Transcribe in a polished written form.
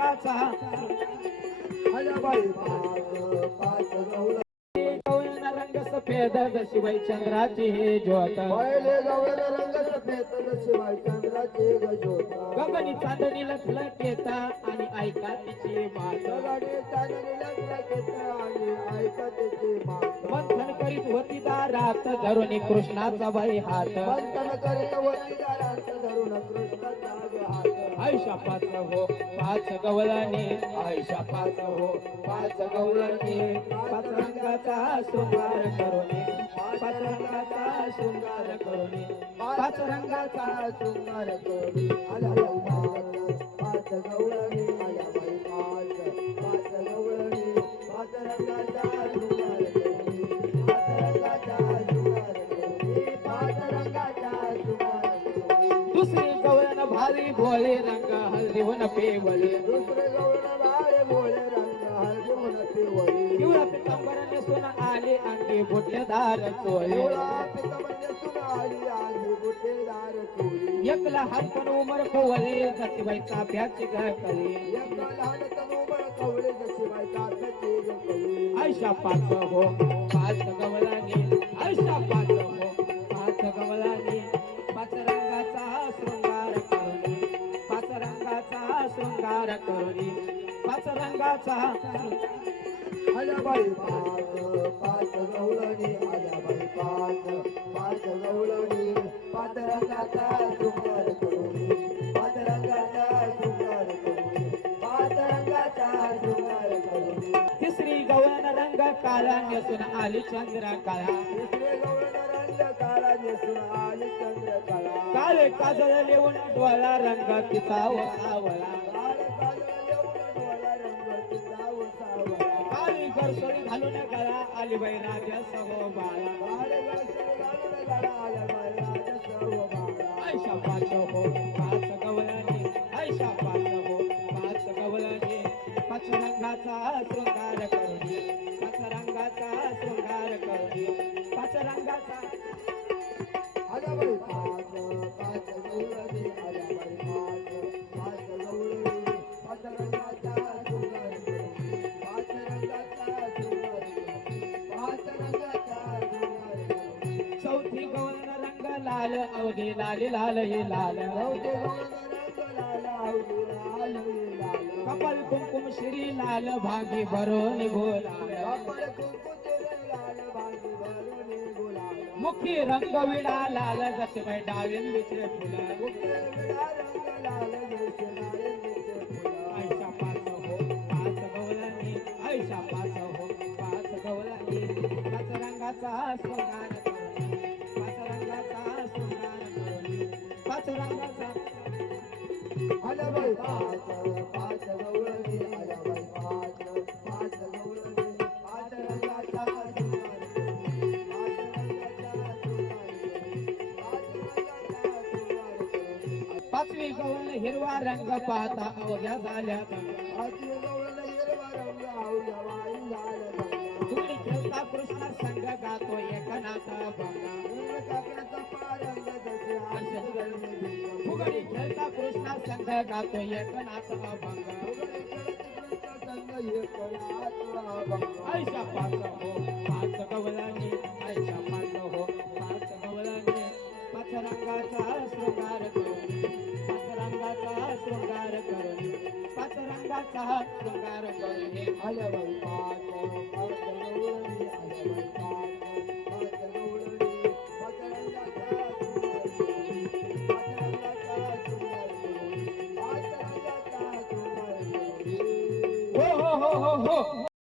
रंगाचा बाई पाच गवळण गवळण रंग सफेद जशी बाई चंद्राची हे ज्योत पहिले गवळण रंग सफेद शिवाय चंद्राचे गजोत गगनी चांदणी लखलकेता आणि ऐका तिची मात गगनी चांदणी लखलकेता आणि ऐका तिची मात मंथन करीत होती दारात धरून कृष्णाचा बाई हात मंथन करीत होती दारात धरून कृष्णाचा हात आयुष्या पाच हो पाच गवळणी आयुष्या पाच हो पाच गवळणी पाच रंगाचा शृंगार करून पाच रंगाचा शृंगार करून पाच रंगाचा शृंगार करी आल्या बाई पाच गवळणी आल्या बाई पाच गवळणी पाच रंगाचा शृंगार करी पाच रंगाचा शृंगार करी पाच रंगाचा शृंगार करी दुसरी गवळण भारी भोळे रंग हळदीहून पेवळे दुसरे गवळण भारे भोळे रंग हळदीहून पिवळी पिवळा पितांबर नेसून आले अंगी बुट्टेदार चोळे पिवळा पितांबर नेसून आली आली बुट्टेदार चोळी एकला हातपण उमर खवळे सतीबाई चाफ्याची गळकळी एका लहान तनूबर कवळे जशी बाई कापची गवळी आयशा पाच हो पाच गवळणी आयशा पाच हो पाच गवळणी पाच रंगाचा शृंगार करून पाच रंगाचा शृंगार करून पाच रंगाचा आल्या बाई पाच गवळणी आल्या बाई पाच गवळणी पाच रंगाचा शृंगार करून पाच रंगाचा शृंगार करून पाच रंगाचा शृंगार करून तिसरी गवळण रंग काळा नेसून आली चंद्र काळा तिसरे गवळण रंग काळा नेसून आली चंद्रकला काळे काजळ लिहून डोळा रंग तिचा वसावला काळ काजळ येऊन डोळा रंग तिचा उसावला काळी गरसोळी घालून गळा आली बाई राजा सहो बाळा काळ गळसर घालून गळा आल्या बाई राजा सर्व बाळा आयशा पाच हो पाच गवळणी आयशा पाच हो पाच गवळणी पाच रंगाचा शृंगार करून पाच रंगाचा शृंगार करून पाच रंगाचा आल्या बाई पाच गवळणी आल्या बाई पाच गवळणी पाच रंगाचा शृंगार करून पाच रंगाचा शृंगार करून पाच रंगाचा शृंगार करून चौथी गवळण रंग लाल अवधी लाल लाल हे लाल चौथे गवळण रंग लाल आवडी लाल लाल कपाल कुंकुम श्री लाल भागी भरून बोलाल बापड कुंकुतेरे लाल भाजी भरून गुलाल मुखी रंग विडा लाल जसे बाई डाळिंबीचे फुलं मुखे विडा रंग लाल जैसे नारंगीचे फुलं आयशा पाच हो पाच गवळणी आयशा पाच हो पाच गवळणी पाच रंगाचा शृंगार करून पाच रंगाचा शृंगार करून पाच रंगाचा आल्या बाई पाच गवळणी आल्या बाई पाच गवळणी पाच रंगाचा शृंगार करून पाच रंगाचा शृंगार करून पाच रंगाचा शृंगार करून पाचवी गवळण हिरवा रंग पाहता अवघ्या झाल्या पाचवी गवळण हिरवा रंग आवल्या बाई झाल्या रंग तुम्ही खेळता कृष्ण संग गातो एकनाथा बंगा काकड्याचा पारंग जसे आशे गळणे भिंग फुगडी खेळता कृष्ण संग गातो एकनाथ अभंग आयशा पाच हो पाच गवळणी आयशा पाच हो पाच गवळणी पाच रंगाचा शृंगार करून पाच रंगाचा शृंगार करून पाच रंगाचा शृंगार करून आल्या बाई पाच गवळणी आल्या बाई पाच गवळणी पाच रंगाचा शृंगार करून पाच रंगाचा शृंगार करून पाच रंगाचा शृंगार करून हो हो हो हो हो